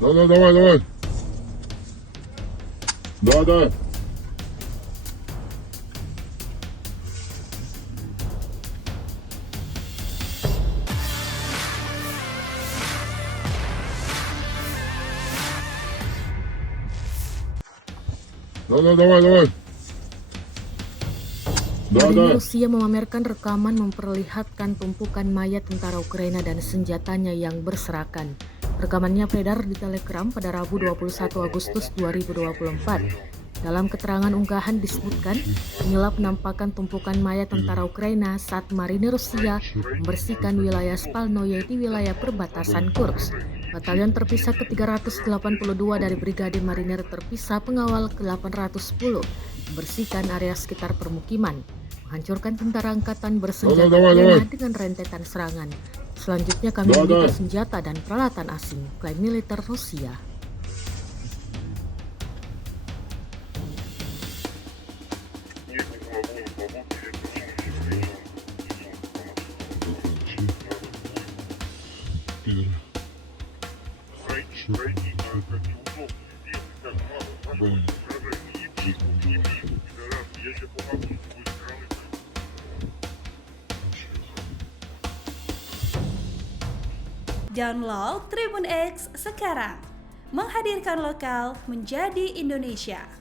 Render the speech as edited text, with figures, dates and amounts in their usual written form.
Давай, давай. Да. Давай. Marinir Rusia memamerkan rekaman memperlihatkan tumpukan mayat tentara Ukraina dan senjatanya yang berserakan. Rekamannya beredar di Telegram pada Rabu 21 Agustus 2024. Dalam keterangan unggahan disebutkan, inilah penampakan tumpukan mayat tentara Ukraina saat marinir Rusia membersihkan wilayah Spalnoye di wilayah perbatasan Kursk. Batalion terpisah ke-382 dari Brigade Marinir terpisah pengawal ke-810 membersihkan area sekitar permukiman, menghancurkan tentara angkatan bersenjata Ukraina dengan rentetan serangan. Selanjutnya kami menyita senjata dan peralatan asing, klaim militer Rusia. Download Tribun X sekarang, menghadirkan lokal menjadi Indonesia.